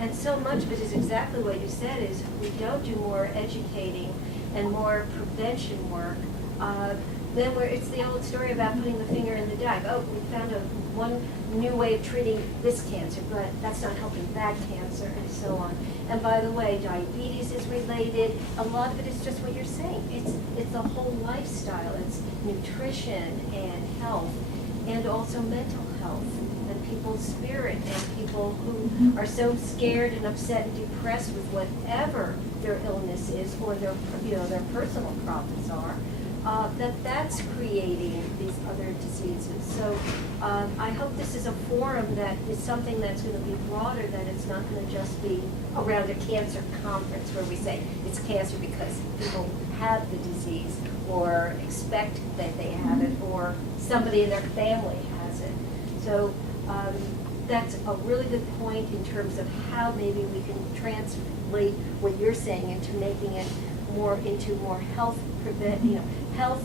And so much of it is exactly what you said, is we don't do more educating and more prevention work, then it's the old story about putting the finger in the dike. Oh, we found one new way of treating this cancer, but that's not helping that cancer, and so on. And by the way, diabetes is related. A lot of it is just what you're saying. It's the whole lifestyle. It's nutrition and health, and also mental health, and people's spirit, and people who are so scared and upset and depressed with whatever their illness is, or their personal problems are. That's creating these other diseases. So I hope this is a forum that is something that's going to be broader, that it's not going to just be around a cancer conference where we say it's cancer because people have the disease or expect that they have it, or somebody in their family has it. So that's a really good point in terms of how maybe we can translate what you're saying into making it more health health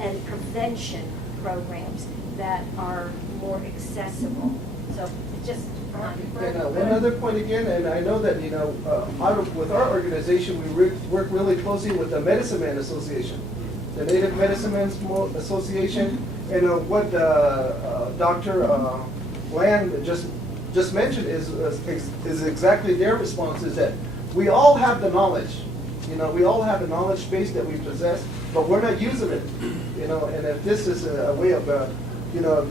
and prevention programs that are more accessible. So it just. And one other point again, and I know that with our organization we work really closely with the Medicine Man Association, the Native Medicine Men Association, and what Dr. Land just mentioned is exactly their response, is that we all have the knowledge. We all have a knowledge base that we possess, but we're not using it. And if this is a way of,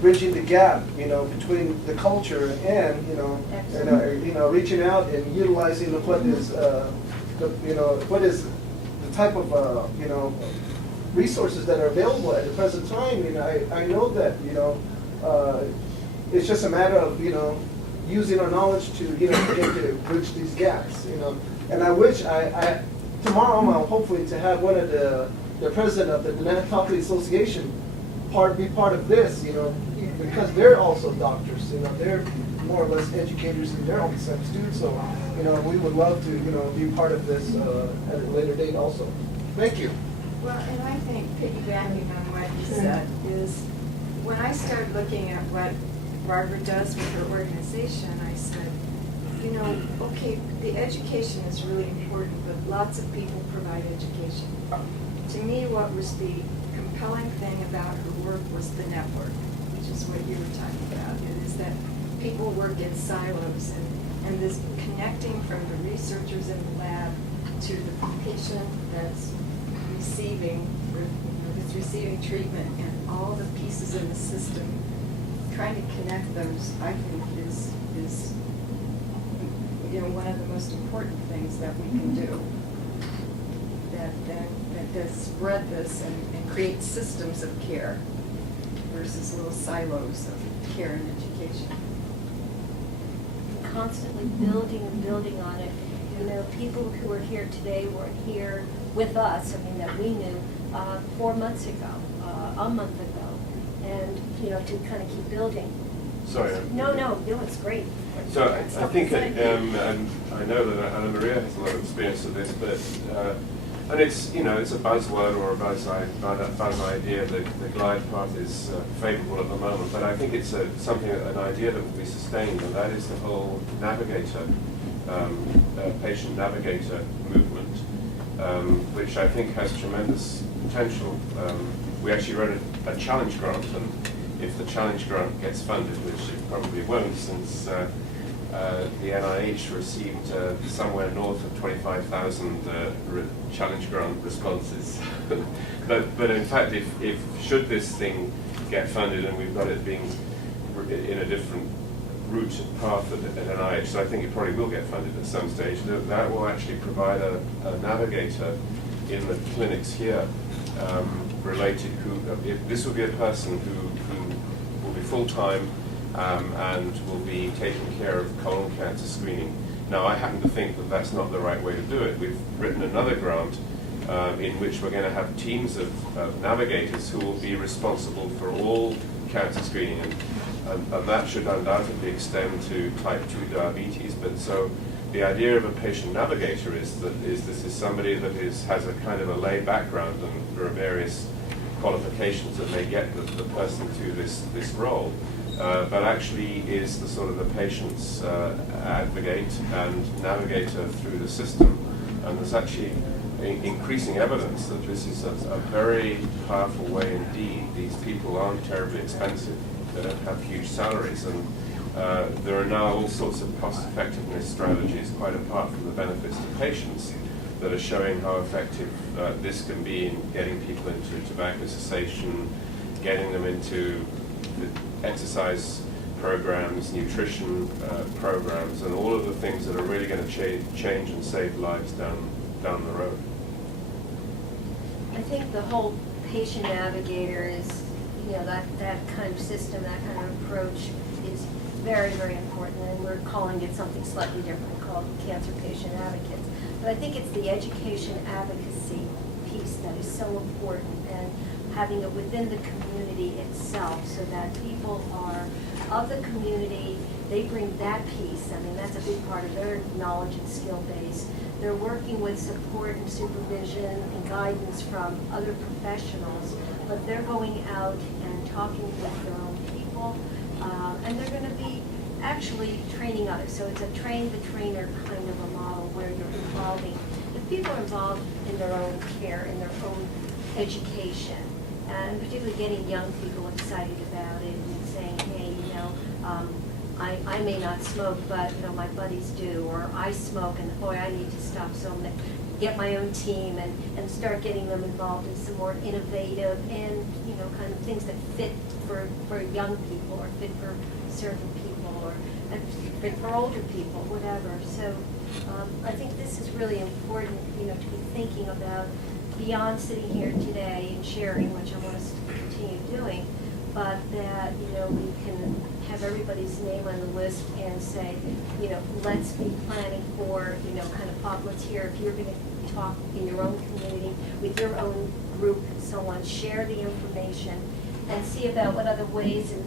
bridging the gap, between the culture and, reaching out and utilizing what is, what is the type of, resources that are available at the present time. I know that, it's just a matter of, using our knowledge to, begin to bridge these gaps, And I wish tomorrow I'm hopefully to have one of the president of the Navajo Association be part of this, because they're also doctors, they're more or less educators in their own sense too. So, we would love to, be part of this at a later date also. Thank you. Well, and I think piggybacking on what you said is, when I started looking at what Barbara does with her organization, I said, okay, the education is really important, but lots of people provide education. To me, what was the compelling thing about her work was the network, which is what you were talking about. It is that people work in silos, and this connecting from the researchers in the lab to the patient that's receiving treatment, and all the pieces in the system, trying to connect those, I think, is one of the most important things that we can do. That does spread this and create systems of care versus little silos of care and education. Constantly building and building on it. People who are here today weren't here with us, that we knew 4 months ago, a month ago, and to kind of keep building. Sorry. No, it's great. So I think, and I know that Anna Maria has a lot of experience with this, but and it's it's a buzzword or a buzz idea. The glide path is favourable at the moment, but I think it's an idea that will be sustained, and that is the whole patient navigator movement, which I think has tremendous potential. We actually wrote a challenge grant, and if the challenge grant gets funded, which it probably won't, since the NIH received somewhere north of 25,000 challenge grant responses. but in fact, if should this thing get funded, and we've got it being in a different route and path at NIH, so I think it probably will get funded at some stage, that will actually provide a navigator in the clinics here related, this will be a person who will be full-time and will be taking care of colon cancer screening. Now, I happen to think that that's not the right way to do it. We've written another grant in which we're going to have teams of navigators who will be responsible for all cancer screening, and that should undoubtedly extend to type 2 diabetes. But so the idea of a patient navigator is this is somebody that has a kind of a lay background, and there are various qualifications that may get the person to this role. but actually is the sort of the patient's advocate and navigator through the system. And there's actually increasing evidence that this is a very powerful way indeed. These people aren't terribly expensive. They don't have huge salaries, and there are now all sorts of cost-effectiveness strategies, quite apart from the benefits to patients, that are showing how effective this can be in getting people into tobacco cessation, getting them into the exercise programs, nutrition programs, and all of the things that are really going to change and save lives down the road. I think the whole patient navigator is, that kind of system, that kind of approach is very, very important, and we're calling it something slightly different called cancer patient advocates. But I think it's the education advocacy piece that is so important, and having it within the community itself so that people are of the community, they bring that piece. I mean, that's a big part of their knowledge and skill base. They're working with support and supervision and guidance from other professionals, but they're going out and talking with their own people, and they're going to be actually training others. So it's a train-the-trainer kind of a model where you're involving, if people are involved in their own care, in their own education, and particularly getting young people excited about it and saying, hey, I may not smoke, but my buddies do, or I smoke and boy, I need to stop. So I'm going to get my own team and start getting them involved in some more innovative and kind of things that fit for young people or fit for certain people or fit for older people, whatever. So I think this is really important, to be thinking about beyond sitting here today and sharing, which I want us to continue doing, but that, we can have everybody's name on the list and say, let's be planning for, kind of volunteer. If you're going to talk in your own community, with your own group and so on, share the information and see about what other ways and,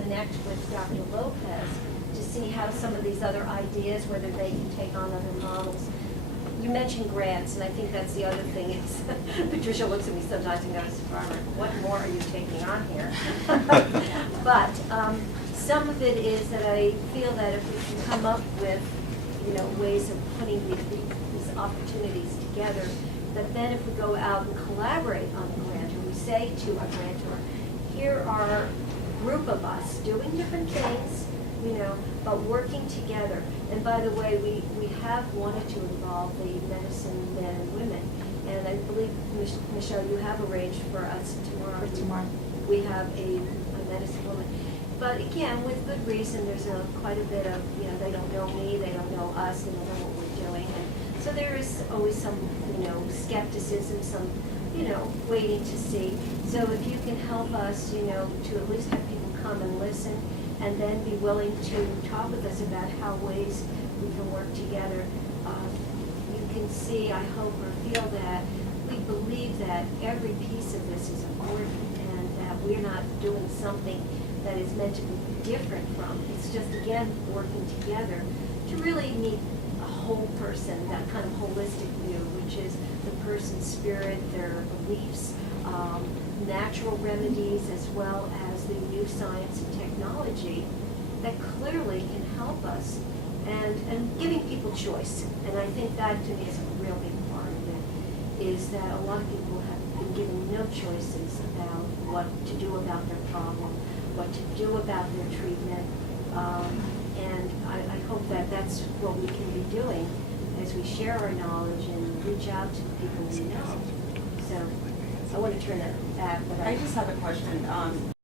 connect with Dr. Lopez to see how some of these other ideas, whether they can take on other models. You mentioned grants, and I think that's the other thing. Is Patricia looks at me sometimes and goes, "Barbara, what more are you taking on here?" But some of it is that I feel that if we can come up with, ways of putting these opportunities together, that then if we go out and collaborate on a grant, or we say to a grantor, here are a group of us doing different things, but working together. And by the way, we have wanted to involve the medicine men and women. And I believe, Michelle, you have arranged for us tomorrow. We have a medicine woman. But again, with good reason, there's quite a bit of, they don't know me, they don't know us, they don't know what we're doing. And so there is always some, skepticism, some, waiting to see. So if you can help us, to at least have people come and listen, and then be willing to talk with us about how ways we can work together. You can see, I hope, or feel that we believe that every piece of this is important and that we're not doing something that is meant to be different from. It's just, again, working together to really meet a whole person, that kind of holistic view, which is the person's spirit, their beliefs, natural remedies, as well as the new science and technology that clearly can help us, and giving people choice. And I think that, to me, is a real big part of it, is that a lot of people have been given no choices about what to do about their problem, what to do about their treatment, and I hope that that's what we can be doing as we share our knowledge and reach out to the people we know. So I want to turn that back. But I just have a question.